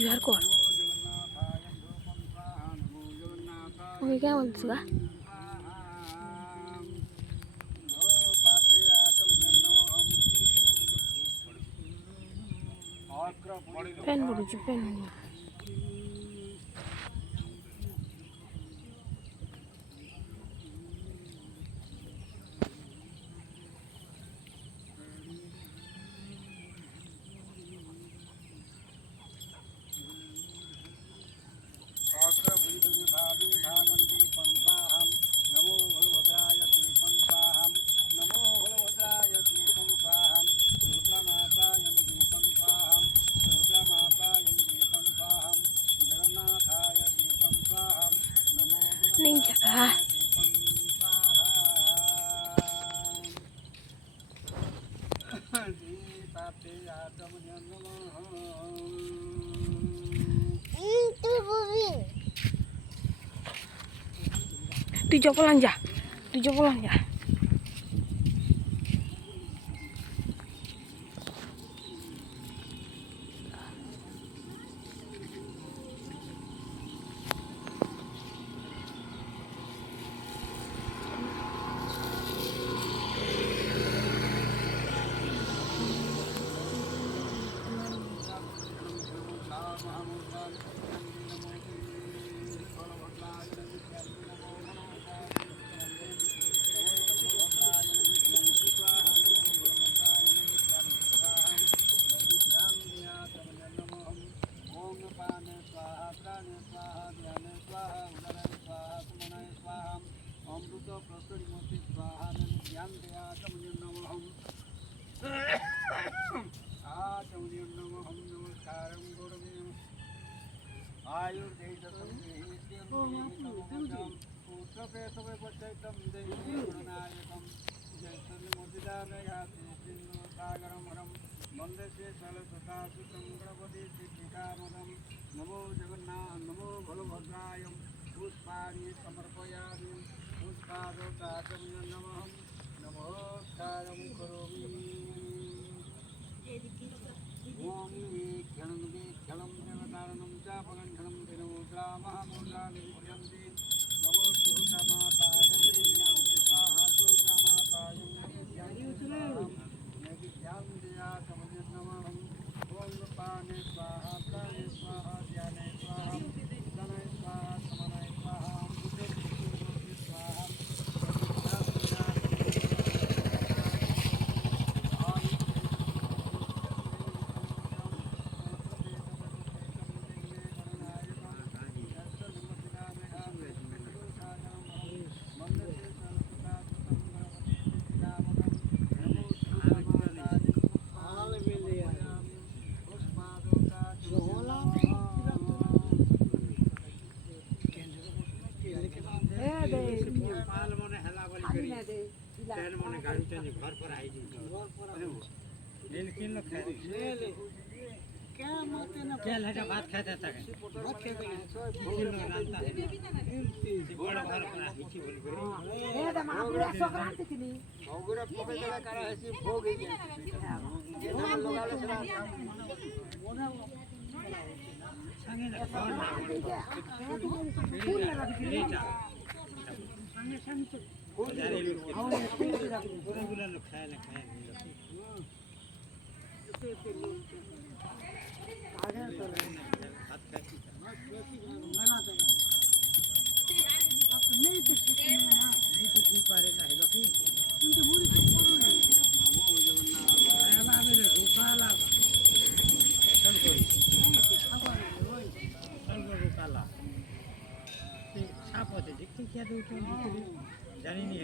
জোহার কর ওকে কেমন বলছিস গা প্যান পড়েছি প্যান नहीं जगह তুই চপলান যা তুই চপলান যা नमो जगन्नाथ नमो बलभद्राय पुष्पाणि समर्पयामि पुष्पादोताकं नमः नमस्कारं करोमि ओम वीक्षणं वीक्षणं जगदाननं चापगण्ठनं दिनमुद्रामहामुद्राणि विद्यन्ते नमो सुहृतमाताय नैवेद्यान्ते स्वाहा सुहृतमाताय नैवेद्यान्ते नमः ओम पाने स्वाहा प्राणे स्वाहा ध्याने स्वाहा धनाय स्वाहा समनाय स्वाहा अमृते स्वाहा क्या लगा भात खाता था भात खाता है बड़ा घर बना हिची बोल गई ए द महापुरा संक्रांत की नी भोगरा पकड़ के करा है सी भोग ही ये नाम लगा ले चला मोना संगे ना फूल लगा दी संगे संगे फूल पूरा पूरा लोग खाए ना खाए आगे तो हाथ कैसी मना तो नहीं तो ठीक पा रहे ना लोग उनके मुड़ी को पकड़ ले वो जगन्नाथ आला में रुकाला चल कोई चल रुकाला छाप होते देखते क्या दो क्यों जानी नहीं